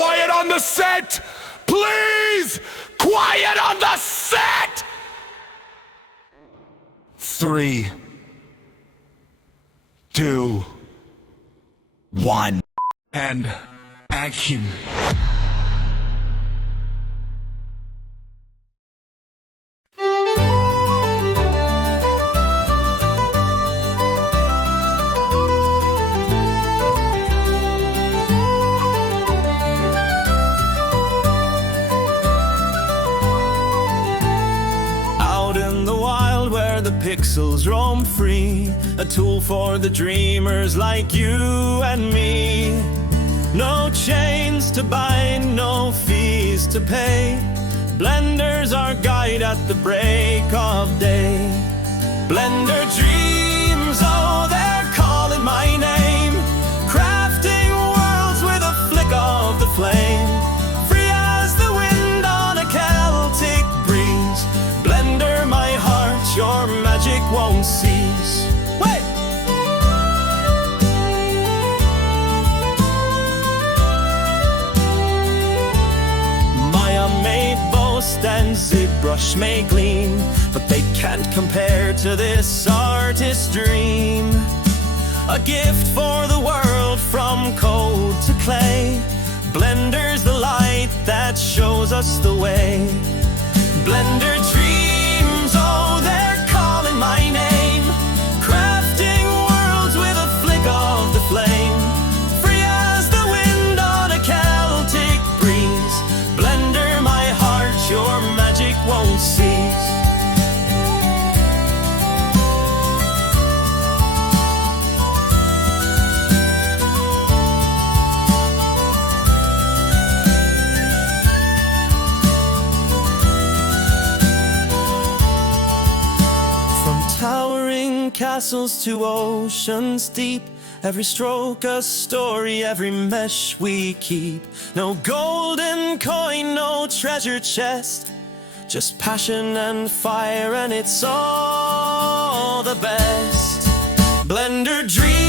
quiet on the set! Please! Quiet on the set! 3, 2, 1, and action. Pixels roam free, a tool for the dreamers like you and me. No chains to bind, no fees to pay. Blender's our guide at the break of day. Blender dreams, oh, they're calling my name. Crafting worlds with a flick of the flame. Free as the wind on a Celtic breeze. Blender my heart, your magic won't cease. Wait! Maya may boast and ZBrush may gleam, but they can't compare to this artist's dream. A gift for the world from code to clay. Blender's the light that shows us the way. Blender dreams, oh, they're calling my name. Crafting worlds with a flick of the flame. Free as the wind on a Celtic breeze. Blender my heart, your magic won't cease. Towering castles to oceans deep. Every stroke a story, every mesh we keep. No golden coin, no treasure chest. Just passion and fire, and it's all the best. Blender dream.